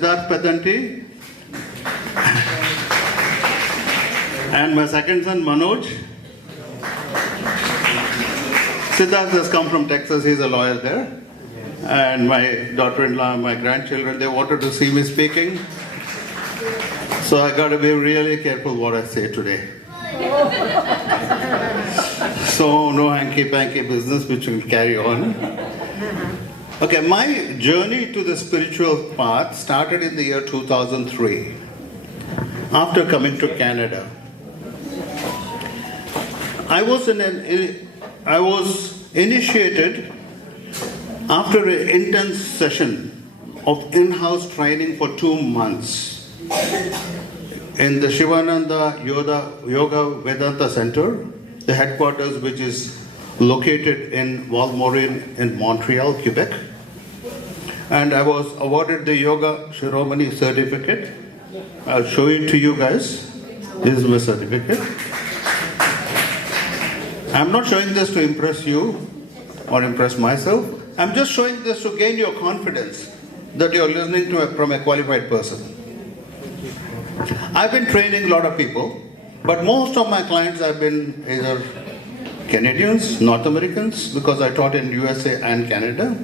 Siddharth Pedanti, and my second son Manoj. Siddharth has come from Texas, he's a lawyer there. And my daughter-in-law, my grandchildren, they wanted to see me speaking. So I got to be really careful what I say today. So no hanky-panky business which will carry on. Okay, my journey to the spiritual path started in the year 2003, after coming to Canada. I was initiated after an intense session of in-house training for 2 months in the Shivananda Yoga Vedanta Center, the headquarters which is located in Val-Morin in Montreal, Quebec. And I was awarded the Yoga Shiromani certificate. I'll show it to you guys. This is my certificate. I'm not showing this to impress you or impress myself. I'm just showing this to gain your confidence that you're listening to from a qualified person. I've been training a lot of people, but most of my clients have been either Canadians, North Americans, because I taught in USA and Canada.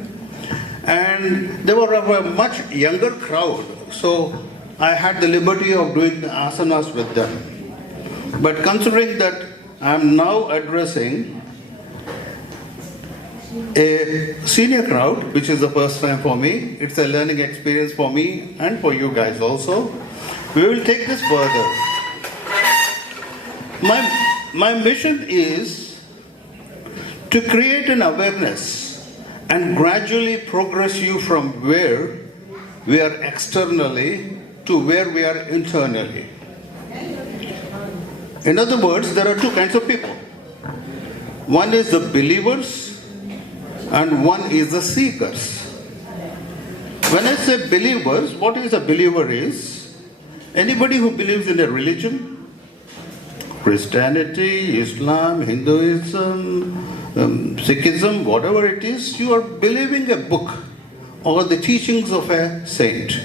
And they were of a much younger crowd, so I had the liberty of doing the asanas with them. But considering that I'm now addressing a senior crowd, which is the first time for me, it's a learning experience for me and for you guys also. We will take this further. My mission is to create an awareness and gradually progress you from where we are externally to where we are internally. In other words, there are two kinds of people. One is the believers and one is the seekers. When I say believers, what is a believer is anybody who believes in a religion, Christianity, Islam, Hinduism, Sikhism, whatever it is, you are believing a book or the teachings of a saint.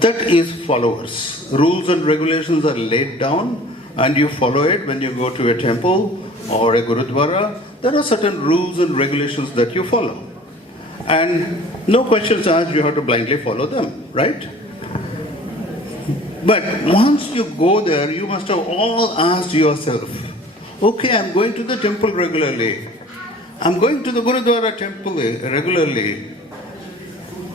That is followers. Rules and regulations are laid down and you follow it when you go to a temple or a Gurudwara. There are certain rules and regulations that you follow. And no questions asked, you have to blindly follow them, right? But once you go there, you must have all asked yourself, okay, I'm going to the temple regularly. I'm going to the Gurudwara temple regularly.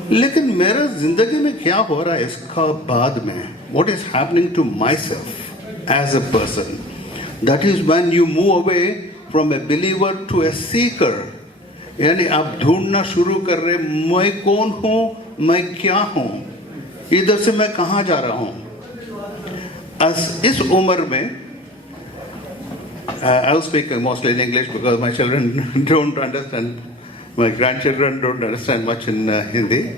लेकिन मेरा जिंदगी में क्या हो रहा है इसका बाद में? What is happening to myself as a person? That is when you move away from a believer to a seeker. यानी आप ढूंढना शुरू कर रहे, मैं कौन हूँ, मैं क्या हूँ, इधर से मैं कहाँ जा रहा हूँ. इस उम्र में I'll speak mostly in English because my children don't understand, my grandchildren don't understand much in Hindi.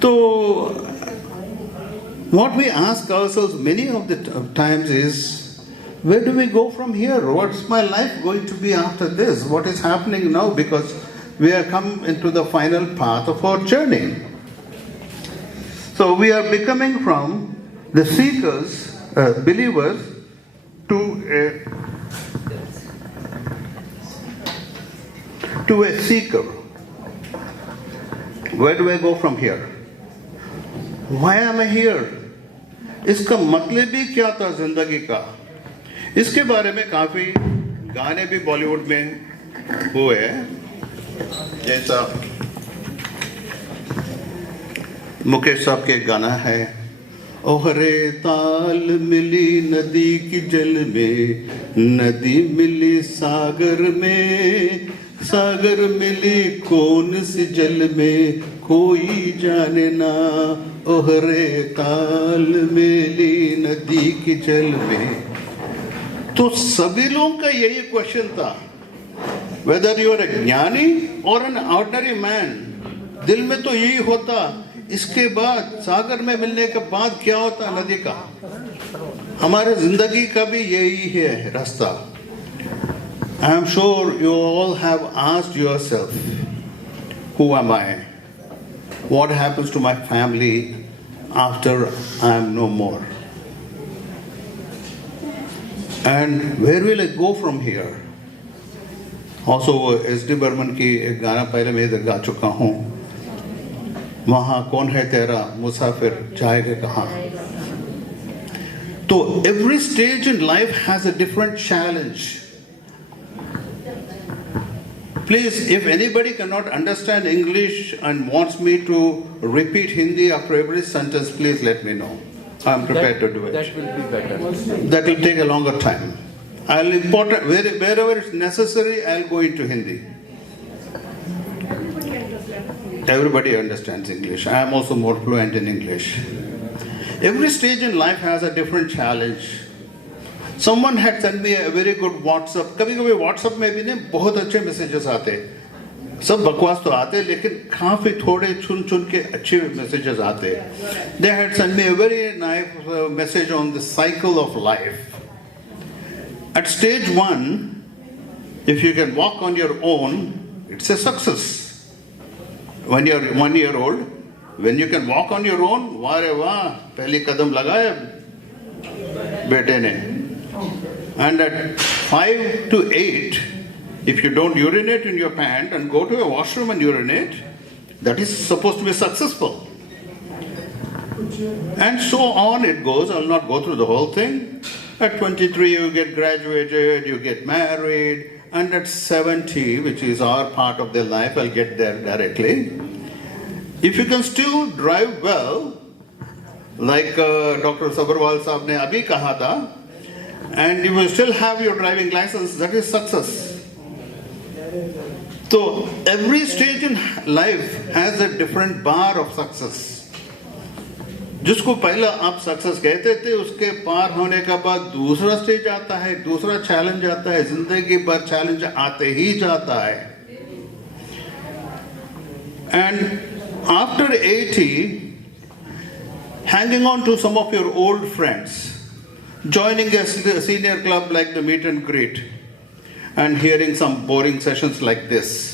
So, what we ask ourselves many of the times is, where do we go from here? What's my life going to be after this? What is happening now? Because we have come into the final path of our journey. So, we are becoming from the seekers, believers, to a seeker. Where do I go from here? Why am I here? इसका मतलब ही क्या था जिंदगी का? इसके बारे में काफी गाने भी बॉलीवुड में हुए हैं, जैसा मुकेश साहब के गाना है, ओहरे ताल मिली नदी की जल में, नदी मिली सागर में, सागर मिली कौन सी जल में, कोई जाने ना, ओहरे ताल मिली नदी की जल में. तो सभी लोगों का यही क्वेश्चन था, whether you are a ज्ञानी or an ordinary man, दिल में तो यही होता, इसके बाद सागर में मिलने के बाद क्या होता नदी का. हमारे जिंदगी का भी यही है रास्ता. I am sure you all have asked yourself, who am I? What happens to my family after I am no more. And where will I go from here? Also S.D. Burman की एक गाना पहले मैं इधर गा चुका हूँ, वहाँ कौन है तेरा मुसाफिर जाएगा कहाँ. So every stage in life has a different challenge. Please, if anybody cannot understand English and wants me to repeat Hindi after every sentence, please let me know. I'm prepared to do it. That will be better. That will take a longer time. I'll import it wherever it's necessary. I'll go into Hindi. Everybody understands English. I am also more fluent in English. Every stage in life has a different challenge. Someone had sent me a very good WhatsApp. कभी-कभी WhatsApp में भी नहीं बहुत अच्छे messages आते. सब बकवास तो आते लेकिन काफी थोड़े चुन के अच्छे messages आते. They had sent me a very nice message on the cycle of life. At stage 1, if you can walk on your own, it's a success. When you're 1 year old, when you can walk on your own, वाह रे वाह, पहली कदम लगाए बेटे ने. And at 5 to 8, if you don't urinate in your pant and go to a washroom and urinate, that is supposed to be successful. And so on it goes. I'll not go through the whole thing. At 23, you get graduated, you get married, and at 70, which is our part of their life, I'll get there directly. If you can still drive well, like Dr. Sabharwal Saab ne abhi kaha tha, and you will still have your driving license, that is success. So every stage in life has a different bar of success. जिसको पहला आप success कहते थे, उसके पार होने के बाद दूसरा स्टेज आता है, दूसरा चैलेंज आता है, जिंदगी भर चैलेंज आते ही जाता है. And after 80, hanging on to some of your old friends, joining a senior club like the meet and greet, and hearing some boring sessions like this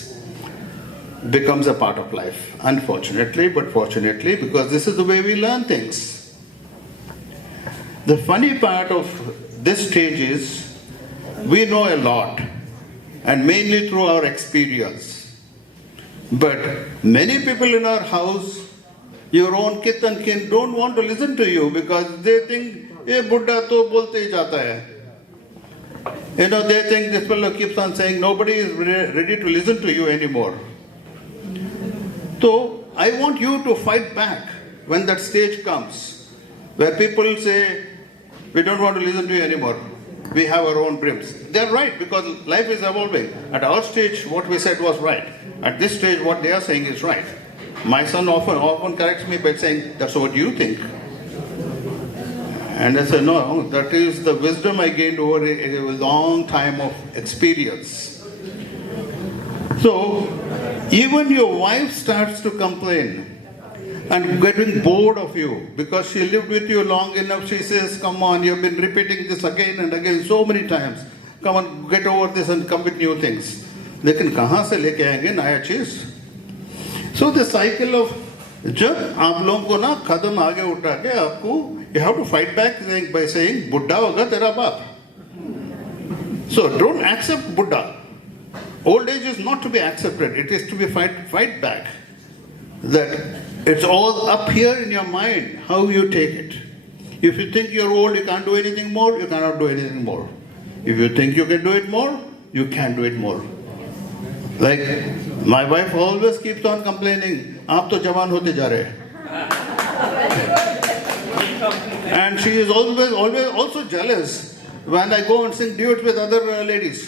becomes a part of life. Unfortunately, but fortunately, because this is the way we learn things. The funny part of this stage is we know a lot, and mainly through our experience. But many people in our house, your own kith and kin, don't want to listen to you because they think, "Ye Buddha to bolte hi jata hai." They think this fellow keeps on saying nobody is ready to listen to you anymore. So I want you to fight back when that stage comes, where people say, "We don't want to listen to you anymore. We have our own dreams." They're right, because life is evolving. At our stage, what we said was right. At this stage, what they are saying is right. My son often corrects me by saying, "That's what you think." And I say, "No, that is the wisdom I gained over a long time of experience." So, even your wife starts to complain and getting bored of you because she lived with you long enough. She says, "Come on, you've been repeating this again and again so many times. Come on, get over this and come with new things." लेकिन कहाँ से लेके आएंगे नया चीज? So the cycle of जब आप लोगों को ना कदम आगे उठा के आपको you have to fight back by saying बुड्ढा होगा तेरा बाप. So don't accept Buddha. Old age is not to be accepted. It is to be fight back. That it's all up here in your mind how you take it. If you think you're old, you can't do anything more, you cannot do anything more. If you think you can do it more, you can do it more. Like my wife always keeps on complaining, "Aap to jawan hote ja rahe." And she is always also jealous when I go and sing duets with other ladies.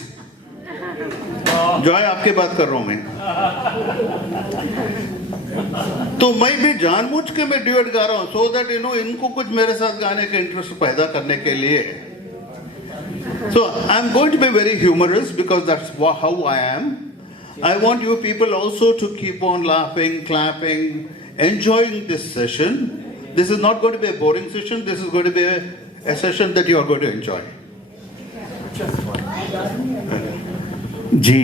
Joy आपके बात कर रहा हूं मैं. तो मैं भी जानबूझ के मैं ड्यूट गा रहा हूं, so that इनको कुछ मेरे साथ गाने का इंटरेस्ट पैदा करने के लिए. So I'm going to be very humorous because that's how I am. I want you people also to keep on laughing, clapping, enjoying this session. This is not going to be a boring session. This is going to be a session that you are going to enjoy. जी,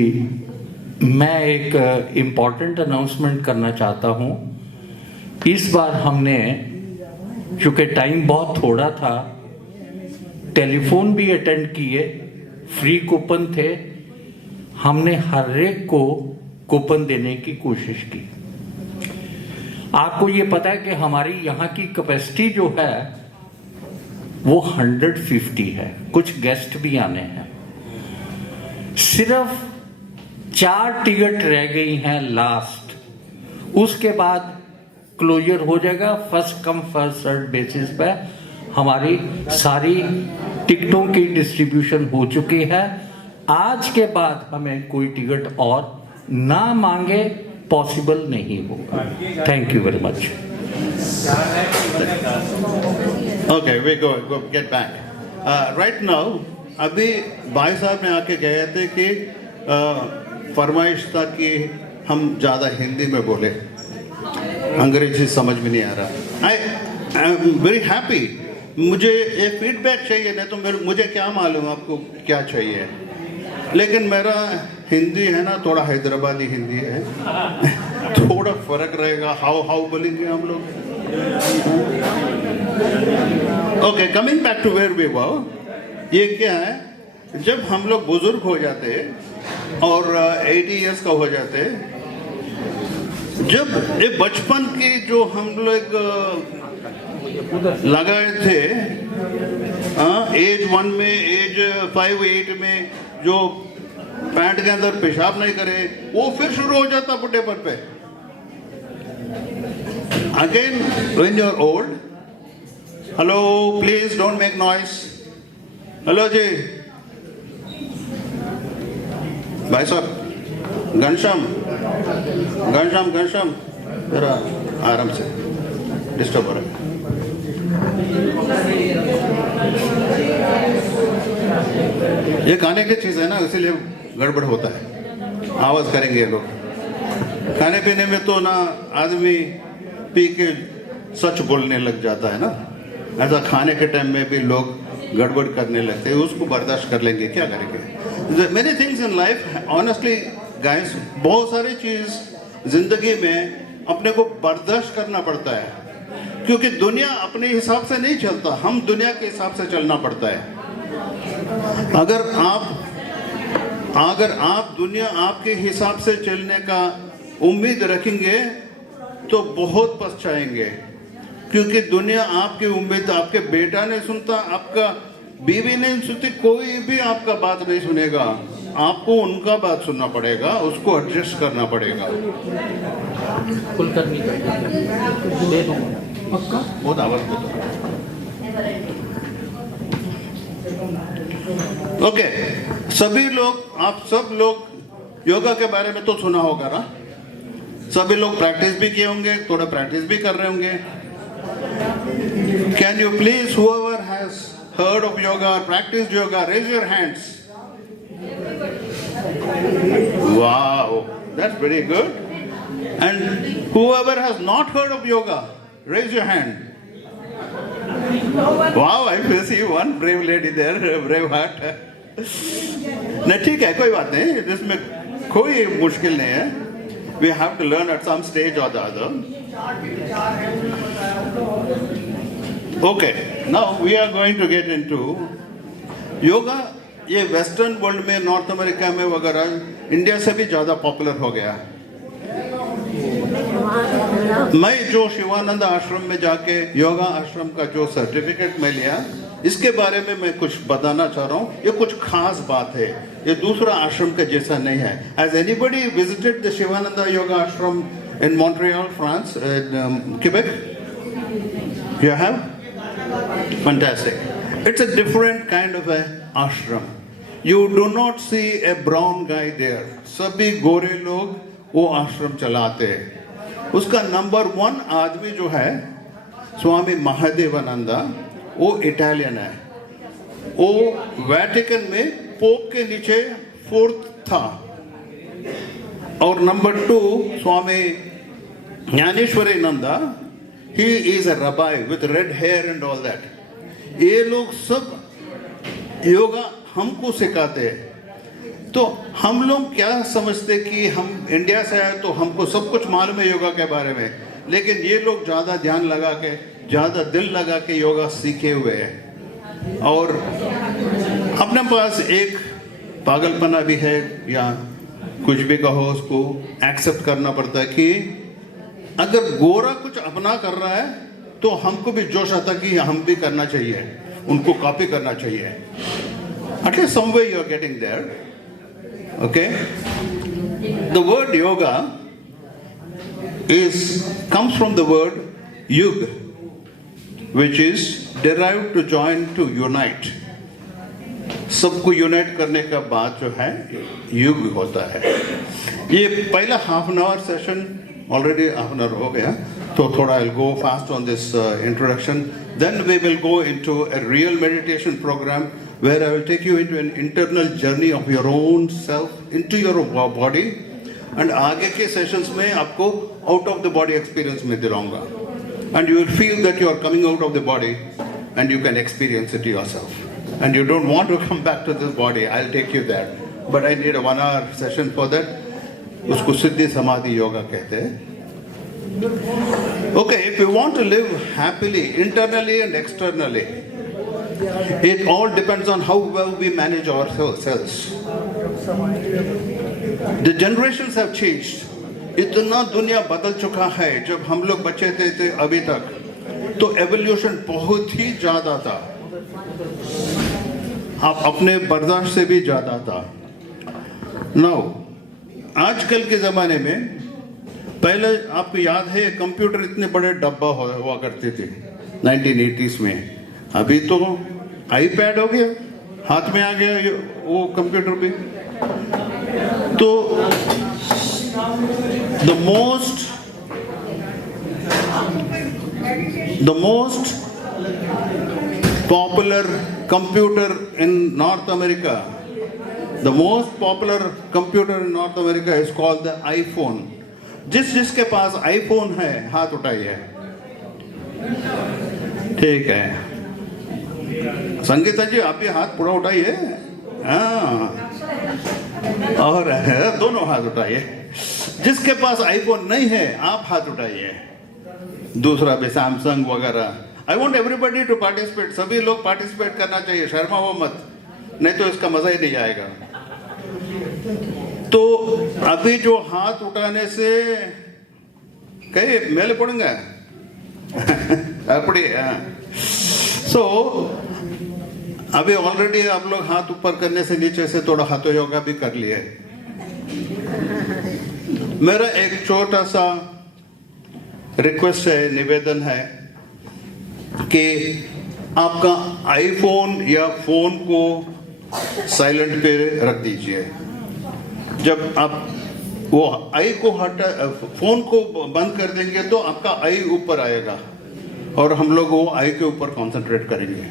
मैं एक important announcement करना चाहता हूँ. इस बार हमने चूंकि time बहुत थोड़ा था, टेलीफोन भी अटेंड किए, फ्री कूपन थे, हमने हर एक को कूपन देने की कोशिश की। आपको ये पता है कि हमारी यहाँ की कैपेसिटी जो है वो 150 है, कुछ गेस्ट भी आने हैं। सिर्फ 4 टिकट रह गई हैं लास्ट, उसके बाद क्लोजर हो जाएगा। First come first serve basis पे हमारी सारी टिकटों की डिस्ट्रीब्यूशन हो चुकी है। आज के बाद हमें कोई टिकट और ना मांगे पॉसिबल नहीं होगा। Thank you very much. Okay, we go get back right now. अभी भाई साहब ने आके कहे थे कि फरमाइश था कि हम ज़्यादा हिंदी में बोले, अंग्रेजी समझ में नहीं आ रहा। I am very happy. मुझे ये फीडबैक चाहिए, नहीं तो मुझे क्या मालूम आपको क्या चाहिए। लेकिन मेरा हिंदी है ना, थोड़ा हैदराबादी हिंदी है, थोड़ा फर्क रहेगा। हाउ बोलेंगे हम लोग। Okay, coming back to where we were. ये क्या है, जब हम लोग बुजुर्ग हो जाते और 80 इयर्स का हो जाते, जब ये बचपन की जो हम लोग लगाए थे एज 1 में, एज 5, 8 में, जो पैंट के अंदर पेशाब नहीं करे, वो फिर शुरू हो जाता बुढ़ेपन पे। Again when you are old, hello please don't make noise, hello जी भाई साहब, घनश्याम घनश्याम घनश्याम, जरा आराम से, डिस्टर्ब हो रहा है। ये खाने की चीज है ना, इसीलिए गड़बड़ होता है, आवाज करेंगे ये लोग। खाने पीने में तो ना आदमी पी के सच बोलने लग जाता है ना, ऐसा खाने के टाइम में भी लोग गड़बड़ करने लगते हैं, उसको बर्दाश्त कर लेंगे, क्या करेंगे। Many things in life, honestly guys, बहुत सारी चीज जिंदगी में अपने को बर्दाश्त करना पड़ता है, क्योंकि दुनिया अपने हिसाब से नहीं चलता, हम दुनिया के हिसाब से चलना पड़ता है। अगर आप दुनिया आपके हिसाब से चलने का उम्मीद रखेंगे तो बहुत पछताएंगे, क्योंकि दुनिया आपकी उम्मीद, आपके बेटा नहीं सुनता, आपका बीवी नहीं सुनती, कोई भी आपका बात नहीं सुनेगा, आपको उनका बात सुनना पड़ेगा, उसको एडजस्ट करना पड़ेगा। बहुत आवाज ओके, सभी लोग, आप सब लोग योगा के बारे में तो सुना होगा ना, सभी लोग प्रैक्टिस भी किए होंगे, थोड़ा प्रैक्टिस भी कर रहे होंगे। Can you please, whoever has heard of yoga or practiced yoga, raise your hands. Wow, that's very good. And whoever has not heard of yoga, raise your hand. Wow, I see one brave lady there, brave heart. नहीं, ठीक है, कोई बात नहीं, इसमें कोई मुश्किल नहीं है। We have to learn at some stage or the other. Okay, now we are going to get into yoga. ये वेस्टर्न वर्ल्ड में, नॉर्थ अमेरिका में वगैरह, इंडिया से भी ज़्यादा पॉपुलर हो गया। मैं जो शिवानंद आश्रम में जाके योगा आश्रम का जो सर्टिफिकेट मैं लिया, इसके बारे में मैं कुछ बताना चाह रहा हूँ। ये कुछ खास बात है, ये दूसरा आश्रम के जैसा नहीं है। Has anybody visited the Shivananda Yoga Ashram in Montreal, France, Quebec? You have? Fantastic. It's a different kind of a ashram. You do not see a brown guy there. सभी गोरे लोग वो आश्रम चलाते हैं। उसका नंबर 1 आदमी जो है स्वामी महादेवानंदा, वो इटालियन है, वो वेटिकन में पोप के नीचे 4th था। और नंबर 2 Swami Gyaneshwarananda, he is a rabbi with red hair and all that. ये लोग सब योगा हमको सिखाते हैं। तो हम लोग क्या समझते कि हम इंडिया से आए तो हमको सब कुछ मालूम है योगा के बारे में, लेकिन ये लोग ज़्यादा ध्यान लगा के ज़्यादा दिल लगा के योगा सीखे हुए हैं और अपने पास एक पागलपना भी है या कुछ भी कहो, उसको एक्सेप्ट करना पड़ता है कि अगर गोरा कुछ अपना कर रहा है तो हमको भी जोश आता कि हम भी करना चाहिए, उनको कॉपी करना चाहिए. At least somewhere you are getting there. Okay, the word yoga comes from the word yug, which is derived to join to unite. सबको यूनाइट करने का बाद जो है युग होता है. ये पहला half an hour session, already half an hour हो गया, तो थोड़ा I'll go fast on this introduction. Then we will go into a real meditation program where I will take you into an internal journey of your own self, into your body. And आगे के sessions में आपको out of the body experience में दिलाऊंगा. And you will feel that you are coming out of the body and you can experience it yourself. And you don't want to come back to this body, I'll take you there. But I need a 1 hour session for that. उसको सिद्धि समाधि योगा कहते हैं. Okay, if you want to live happily, internally and externally, it all depends on how well we manage ourselves. The generations have changed. इतना दुनिया बदल चुका है. जब हम लोग बच्चे थे अभी तक तो एवोल्यूशन बहुत ही ज्यादा था, आप अपने बर्दाश्त से भी ज्यादा था. नाउ आजकल के ज़माने में, पहले आपको याद है कंप्यूटर इतने बड़े डब्बा हुआ करते थे 1980s में. अभी तो आईपैड हो गया, हाथ में आ गया वो कंप्यूटर भी. तो the most popular computer in North America, the most popular computer in North America is called the iPhone. जिसके पास आईफोन है हाथ उठाइए. ठीक है, संगीता जी आप भी हाथ पूरा उठाइए. हाँ, और दोनों हाथ उठाइए. जिसके पास आईफोन नहीं है आप हाथ उठाइए. दूसरा भी सैमसंग वगैरह. I want everybody to participate. सभी लोग पार्टिसिपेट करना चाहिए, शर्मा वो मत, नहीं तो इसका मजा ही नहीं आएगा. तो अभी जो हाथ उठाने से कहे मेले पड़ेंगे पड़े. सो अभी ऑलरेडी आप लोग हाथ ऊपर करने से नीचे से थोड़ा हाथों योगा भी कर लिए. मेरा एक छोटा सा रिक्वेस्ट है, निवेदन है कि आपका आईफोन या फोन को साइलेंट पे रख दीजिए. जब आप वो आई को हटा, फोन को बंद कर देंगे तो आपका आई ऊपर आएगा और हम लोग वो आई के ऊपर कंसंट्रेट करेंगे.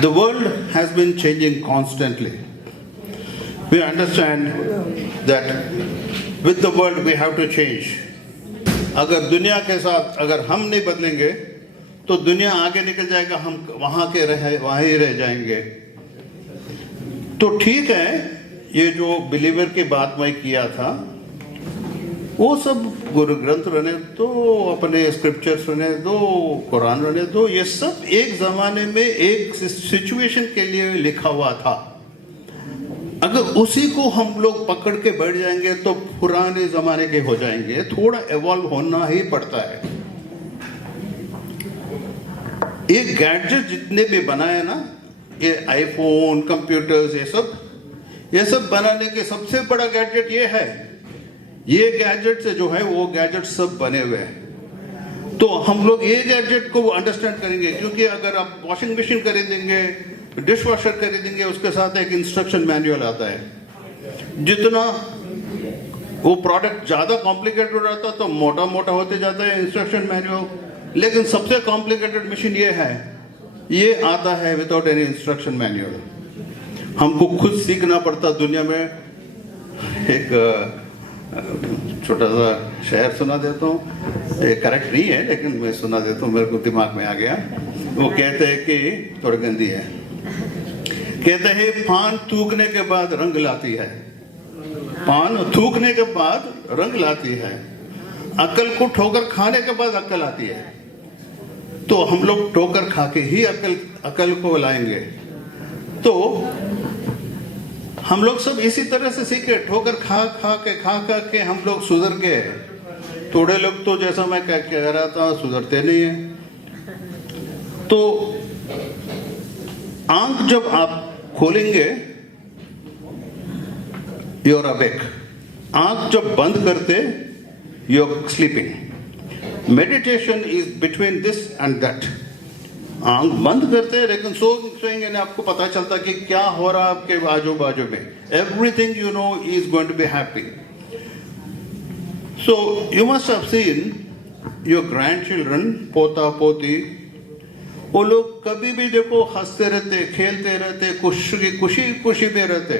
The world has been changing constantly. We understand that with the world we have to change. अगर दुनिया के साथ अगर हम नहीं बदलेंगे तो दुनिया आगे निकल जाएगा, हम वहाँ ही रह जाएंगे. तो ठीक है, ये जो बिलीवर की बात मैं किया था वो सब गुरु ग्रंथ रहने दो, अपने स्क्रिप्चर्स रहने दो, कुरान रहने दो, ये सब एक जमाने में एक सिचुएशन के लिए लिखा हुआ था. अगर उसी को हम लोग पकड़ के बैठ जाएंगे तो पुराने जमाने के हो जाएंगे. थोड़ा इवॉल्व होना ही पड़ता है. ये गैजेट जितने भी बनाए ना, ये आईफोन, कंप्यूटर्स, ये सब बनाने के सबसे बड़ा गैजेट ये है. ये गैजेट से जो है वो गैजेट सब बने हुए हैं. तो हम लोग ये गैजेट को अंडरस्टैंड करेंगे, क्योंकि अगर आप वॉशिंग मशीन खरीदेंगे, डिश वॉशर खरीदेंगे, उसके साथ एक इंस्ट्रक्शन मैनुअल आता है. जितना वो प्रोडक्ट ज़्यादा कॉम्प्लिकेटेड रहता तो मोटा मोटा होते जाता है इंस्ट्रक्शन मैनुअल. लेकिन सबसे कॉम्प्लिकेटेड मशीन ये है, ये आता है विदाउट एनी इंस्ट्रक्शन मैनुअल. हमको खुद सीखना पड़ता. दुनिया में एक छोटा सा शहर सुना देता हूँ, ये करेक्ट नहीं है लेकिन मैं सुना देता हूँ, मेरे को दिमाग में आ गया. वो कहते हैं कि थोड़ी गंदी है, कहते हैं फान थूकने के बाद रंग लाती है. पान थूकने के बाद रंग लाती है, अक्ल को ठोकर खाने के बाद अक्ल आती है। तो हम लोग ठोकर खा के ही अक्ल को लाएंगे। तो हम लोग सब इसी तरह से सीखे, ठोकर खा के हम लोग सुधर गए। थोड़े लोग तो जैसा मैं कह रहा था सुधरते नहीं है। तो आंख जब आप खोलेंगे यू आर अवेक, आंख जब बंद करते you are sleeping. Meditation is between this and that. आंख बंद करते लेकिन सोएंगे ना, आपको पता चलता कि क्या हो रहा है आपके आजू बाजू में। Everything you know is going to be happy. So you must have seen your grandchildren, पोता पोती, वो लोग कभी भी देखो हंसते रहते, खेलते रहते, खुशी में रहते।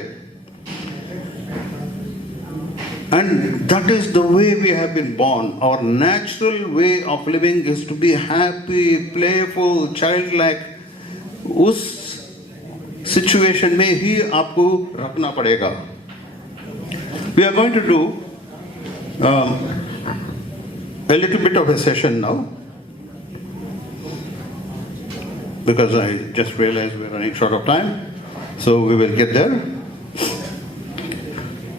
And that is the way we have been born. Our natural way of living is to be happy, playful, childlike. उस situation में ही आपको रखना पड़ेगा। We are going to do a little bit of a session now, because I just realized we're running short of time, so we will get there.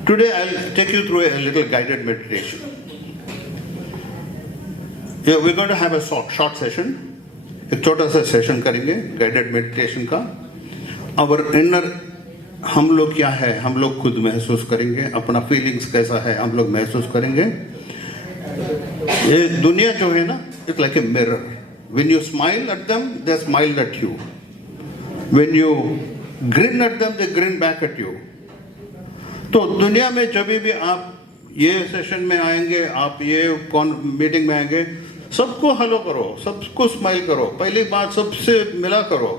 Today I'll take you through a little guided meditation. Yeah, we're going to have a short session. एक छोटा सा session करेंगे guided meditation का। और inner हम लोग क्या है, हम लोग खुद महसूस करेंगे, अपना फीलिंग्स कैसा है हम लोग महसूस करेंगे। ये दुनिया जो है ना, it's like a mirror. When you smile at them, they smile at you. When you grin at them, they grin back at you. तो दुनिया में जब भी आप ये सेशन में आएंगे, आप ये मीटिंग में आएंगे, सबको हेलो करो, सबको स्माइल करो, पहली बात सबसे मिला करो।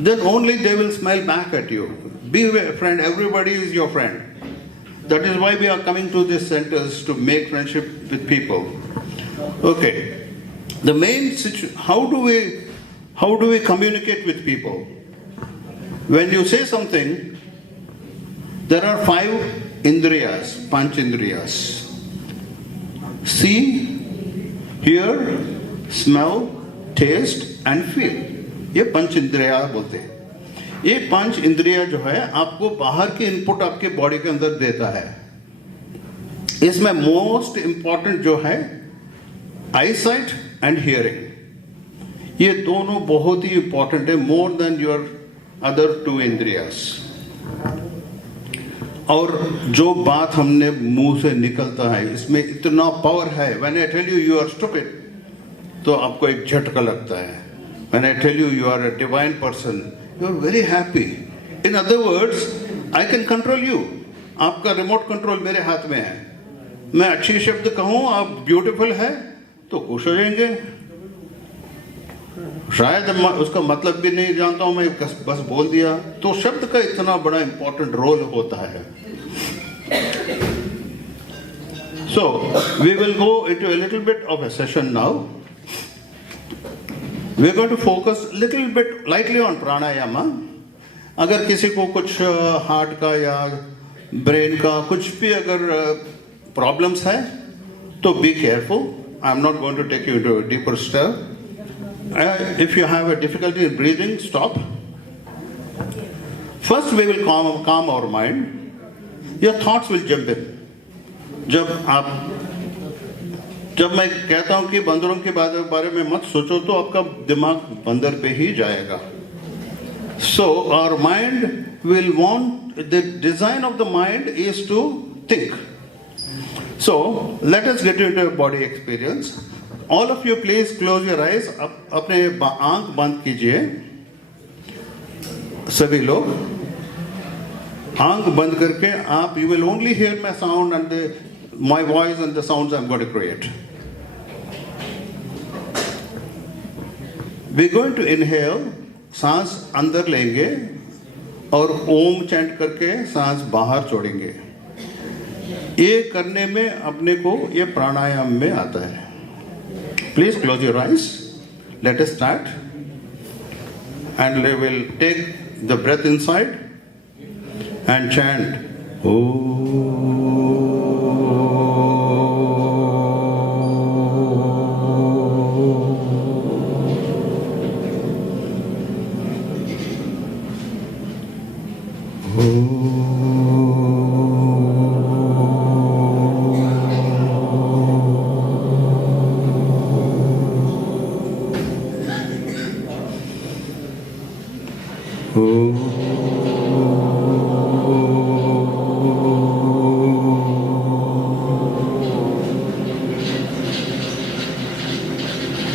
Then only they will smile back at you. Be a friend, everybody is your friend. That is why we are coming to these centers, to make friendship with people. Okay. The main situation, how do we communicate with people? When you say something, there are 5 indriyas, panch indriyas. See, hear, smell, taste and feel. ये पंच इंद्रिया बोलते हैं। ये पंच इंद्रिया जो है आपको बाहर की इनपुट आपके बॉडी के अंदर देता है। इसमें मोस्ट इंपॉर्टेंट जो है आई साइट एंड हियरिंग। ये दोनों बहुत ही इंपॉर्टेंट है, मोर देन योर अदर 2 इंद्रियास। और जो बात हमने मुंह से निकलता है इसमें इतना पावर है। When I tell you you are stupid, तो आपको एक झटका लगता है। When I tell you you are a divine person, you are very happy. In other words, I can control you. आपका रिमोट कंट्रोल मेरे हाथ में है। मैं अच्छी शब्द कहूँ, आप ब्यूटीफुल है तो खुश हो जाएंगे। शायद उसका मतलब भी नहीं जानता हूं, मैं बस बोल दिया। तो शब्द का इतना बड़ा इंपॉर्टेंट रोल होता है। So we will go into a little bit of a session now. We are going to focus little bit lightly on pranayama. अगर किसी को कुछ हार्ट का या ब्रेन का कुछ भी अगर प्रॉब्लम्स है तो be careful. I am not going to take you to a deeper step. If you have a difficulty in breathing, stop. First we will calm our mind. Your thoughts will jump in. जब मैं कहता हूं कि बंदरों के बारे में मत सोचो तो आपका दिमाग बंदर पे ही जाएगा। So our mind will want, the design of the mind is to think. So let us get into a body experience. All of you please close your eyes. अपने आंख बंद कीजिए। सभी लोग आंख बंद करके आप you will only hear my sound and my voice and the sounds I'm going to create. We're going to inhale, सांस अंदर लेंगे और ओम चैंट करके सांस बाहर छोड़ेंगे। ये करने में अपने को ये प्राणायाम में आता है। Please close your eyes. Let us start. And we will take the breath inside and chant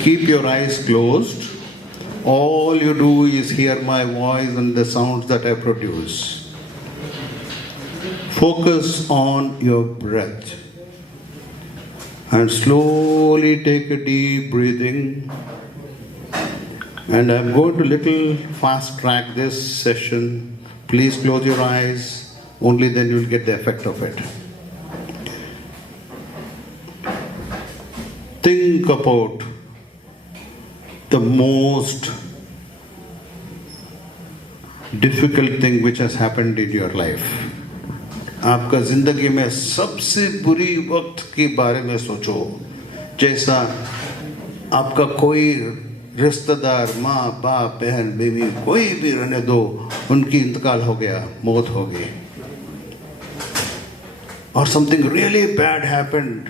Keep your eyes closed. All you do is hear my voice and the sounds that I produce. Focus on your breath and slowly take a deep breathing. And I'm going to little fast track this session. Please close your eyes, only then you'll get the effect of it. Think about the most difficult thing which has happened in your life. आपका जिंदगी में सबसे बुरी वक्त के बारे में सोचो, जैसा आपका कोई रिश्तेदार, माँ बाप बहन बीवी कोई भी रहने दो, उनकी इंतकाल हो गया, मौत हो गई, और समथिंग रियली बैड हैपेंड,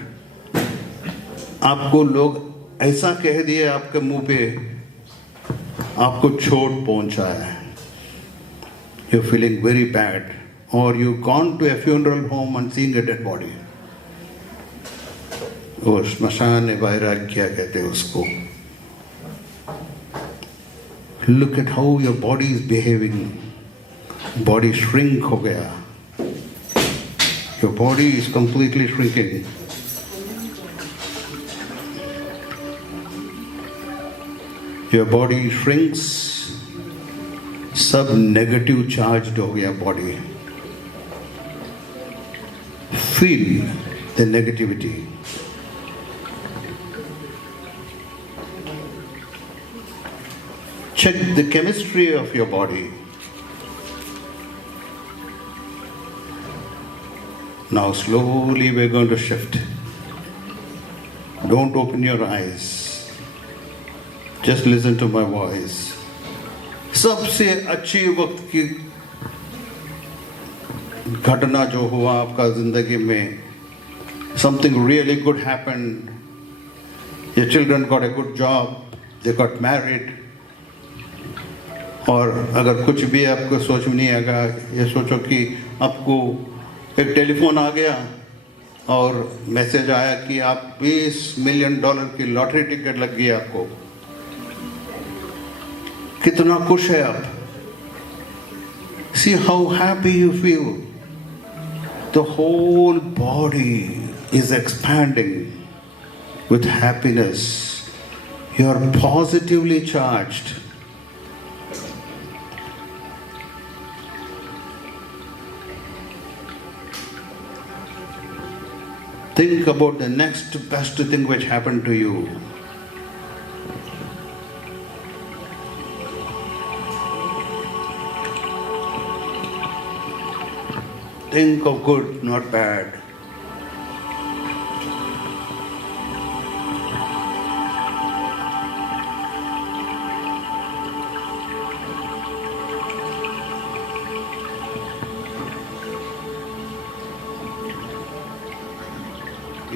आपको लोग ऐसा कह दिए आपके मुंह पे, आपको चोट पहुंचा है, यू फीलिंग वेरी बैड, और you gone to a funeral home and seeing a dead body. वो श्मशान वैराग्य कहते हैं उसको. Look at how your body is behaving. Body shrink हो गया, your body is completely shrinking. Your body shrinks, सब नेगेटिव चार्ज हो गया body. Feel the negativity. Check the chemistry of your body. Now slowly we're going to shift. Don't open your eyes. Just listen to my voice. सबसे अच्छी वक्त की घटना जो हुआ आपका जिंदगी में, something really good happened. Your children got a good job, they got married. और अगर कुछ भी आपको सोच में नहीं आएगा, ये सोचो कि आपको एक टेलीफोन आ गया और मैसेज आया कि आप $20 मिलियन की लॉटरी टिकट लग गई आपको. कितना खुश है आप. See how happy you feel. The whole body is expanding with happiness. You are positively charged. Think about the next best thing which happened to you. Think of good, not bad.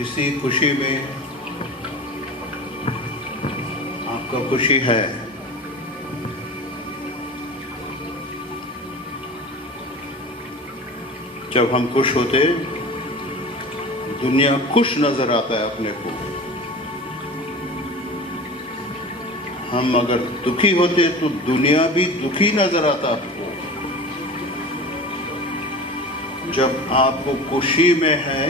इसी खुशी में आपका खुशी है. जब हम खुश होते, दुनिया खुश नजर आता है अपने को. हम अगर दुखी होते तो दुनिया भी दुखी नजर आता आपको. जब आपको खुशी में है,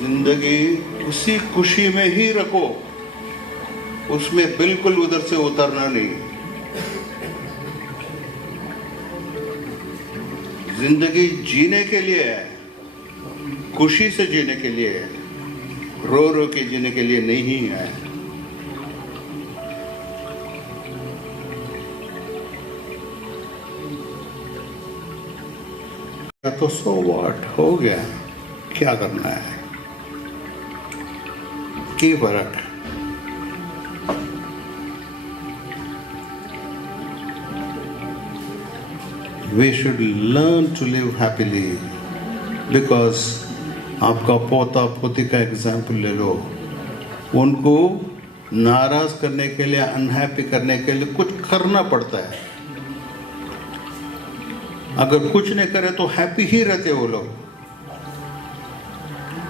जिंदगी उसी खुशी में ही रखो, उसमें बिल्कुल उधर से उतरना नहीं. जिंदगी जीने के लिए है, खुशी से जीने के लिए है, रो रो के जीने के लिए नहीं है. तो सो व्हाट, हो गया, क्या करना है, की फर्क। We should learn to live happily because आपका पोता पोती का एग्जाम्पल ले लो, उनको नाराज करने के लिए, अनहैप्पी करने के लिए कुछ करना पड़ता है। अगर कुछ नहीं करे तो हैप्पी ही रहते वो लोग,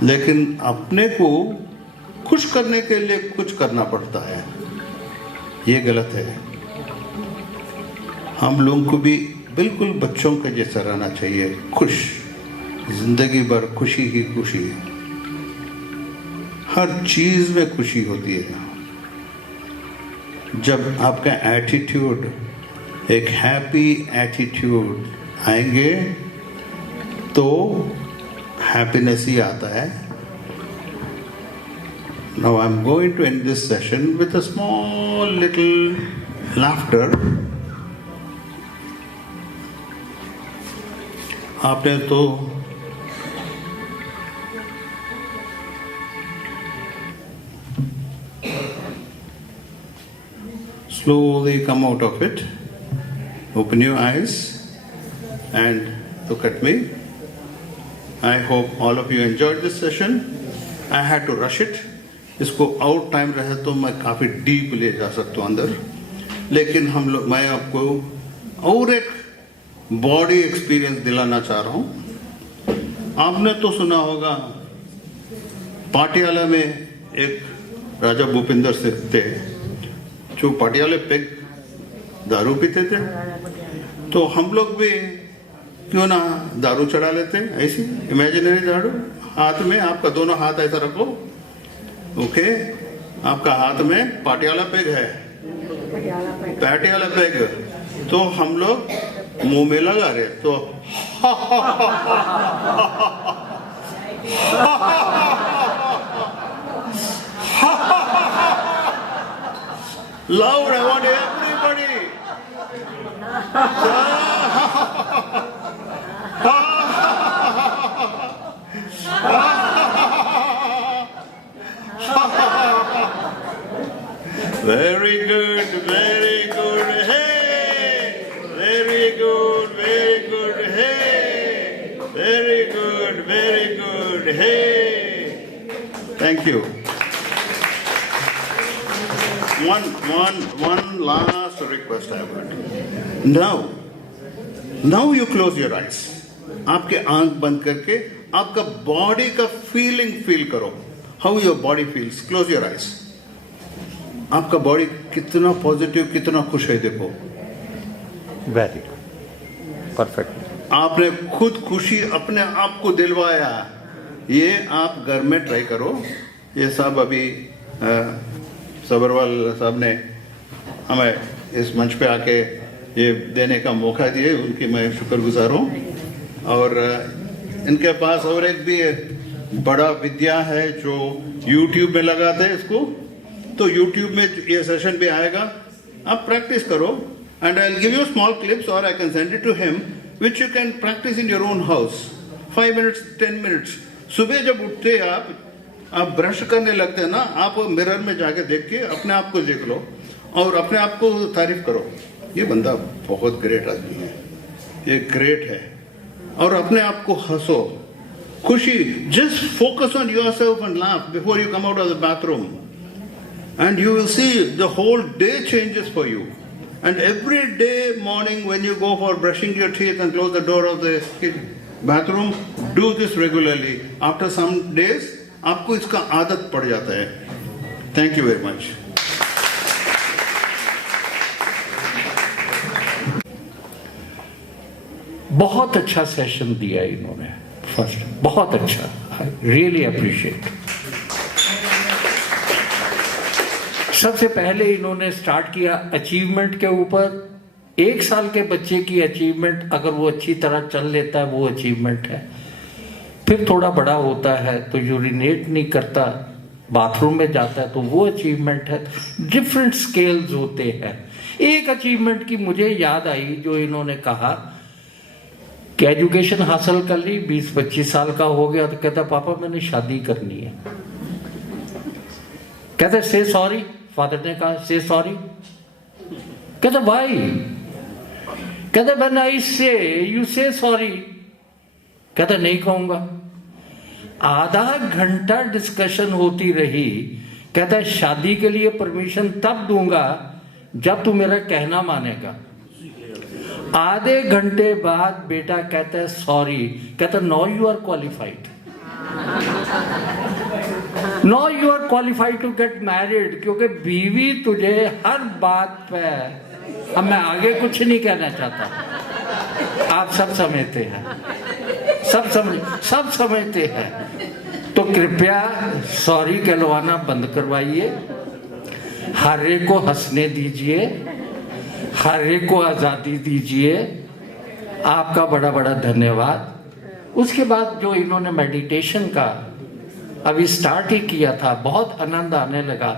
लेकिन अपने को खुश करने के लिए कुछ करना पड़ता है, ये गलत है। हम लोगों को भी बिल्कुल बच्चों के जैसा रहना चाहिए, खुश, जिंदगी भर खुशी ही खुशी, हर चीज में खुशी होती है। जब आपका एटीट्यूड एक हैप्पी एटीट्यूड आएंगे तो हैप्पीनेस ही आता है। Now I'm going to end this session with a small little laughter. आपने तो slowly come out of it, open your eyes and look at me. I hope all of you enjoyed this session. I had to rush it. इसको out time रहे तो मैं काफ़ी deep ले जा सकता हूँ अंदर, लेकिन मैं आपको और एक बॉडी एक्सपीरियंस दिलाना चाह रहा हूँ। आपने तो सुना होगा पाटियाला में एक राजा भूपिंदर सिंह थे जो पाटियाला पे दारू पीते थे, तो हम लोग भी क्यों ना दारू चढ़ा लेते, ऐसी इमेजिनरी दारू। हाथ में आपका दोनों हाथ ऐसा रखो, ओके, आपका हाथ में पाटियाला पेग है, पाटियाला पेग, तो हम लोग मुंह में लगा रहे, तो loud, I want everybody. Very good, very good, hey, very good, very good, hey, very good, very good, hey. Thank you. One last request I have. Now you close your eyes. आपके आंख बंद करके आपका body का feeling feel करो. How your body feels. Close your eyes. आपका body कितना positive, कितना खुश है, देखो. Very perfect. आपने खुद खुशी अपने आप को दिलवाया. ये आप घर में ट्राई करो. ये सब अभी सबरवाल साहब ने हमें इस मंच पे आके ये देने का मौका दिए, उनकी मैं शुक्रगुजार हूँ. और इनके पास और एक भी बड़ा विद्या है जो YouTube में लगाते हैं इसको, तो YouTube में ये सेशन भी आएगा. आप प्रैक्टिस करो and I'll give you small clips or I can send it to him which you can practice in your own house. 5 minutes, 10 minutes. सुबह जब उठते आप ब्रश करने लगते हैं ना, आप मिरर में जाके देख के अपने आप को देख लो और अपने आप को तारीफ करो. ये बंदा बहुत ग्रेट आदमी है, ये ग्रेट है. और अपने आप को हंसो, खुशी. Just focus on yourself and laugh before you come out of the bathroom. And you will see the whole day changes for you. And every day morning when you go for brushing your teeth and close the door of the bathroom, do this regularly. After some days, आपको इसका आदत पड़ जाता है. Thank you very much. बहुत अच्छा session दिया इन्होंने. फर्स्ट बहुत अच्छा, आई रियली अप्रिशिएट. सबसे पहले इन्होंने स्टार्ट किया अचीवमेंट के ऊपर. 1 साल के बच्चे की अचीवमेंट अगर वो अच्छी तरह चल लेता है वो अचीवमेंट है. फिर थोड़ा बड़ा होता है तो यूरिनेट नहीं करता, बाथरूम में जाता है तो वो अचीवमेंट है. डिफरेंट स्केल्स होते हैं. एक अचीवमेंट की मुझे याद आई जो इन्होंने कहा कि एजुकेशन हासिल कर ली, 20-25 साल का हो गया तो कहता पापा मैंने शादी करनी है। कहते से सॉरी, फादर ने कहा से सॉरी। कहते भाई, कहते व्हेन आई से यू से सॉरी। कहते नहीं कहूंगा। आधा घंटा डिस्कशन होती रही। कहता है शादी के लिए परमिशन तब दूंगा जब तू मेरा कहना मानेगा। आधे घंटे बाद बेटा कहता है सॉरी। कहता now you are qualified, now you are qualified to get married, क्योंकि बीवी तुझे हर बात पे, अब मैं आगे कुछ नहीं कहना चाहता, आप सब समझते हैं, सब समझते हैं। तो कृपया सॉरी कहलवाना बंद करवाइए, हर एक को हंसने दीजिए, हर एक को आज़ादी दीजिए। आपका बड़ा बड़ा धन्यवाद। उसके बाद जो इन्होंने मेडिटेशन का अभी स्टार्ट ही किया था, बहुत आनंद आने लगा,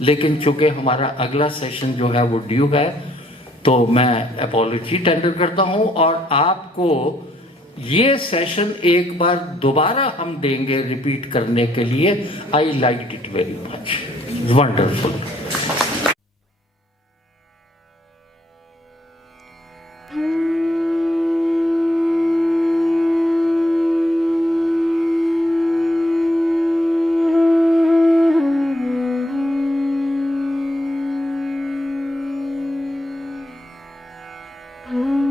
लेकिन चूंकि हमारा अगला सेशन जो है वो ड्यू है, तो मैं अपॉलॉजी टेंडर करता हूं और आपको ये सेशन एक बार दोबारा हम देंगे रिपीट करने के लिए। I like it very much, wonderful. Mm-hmm.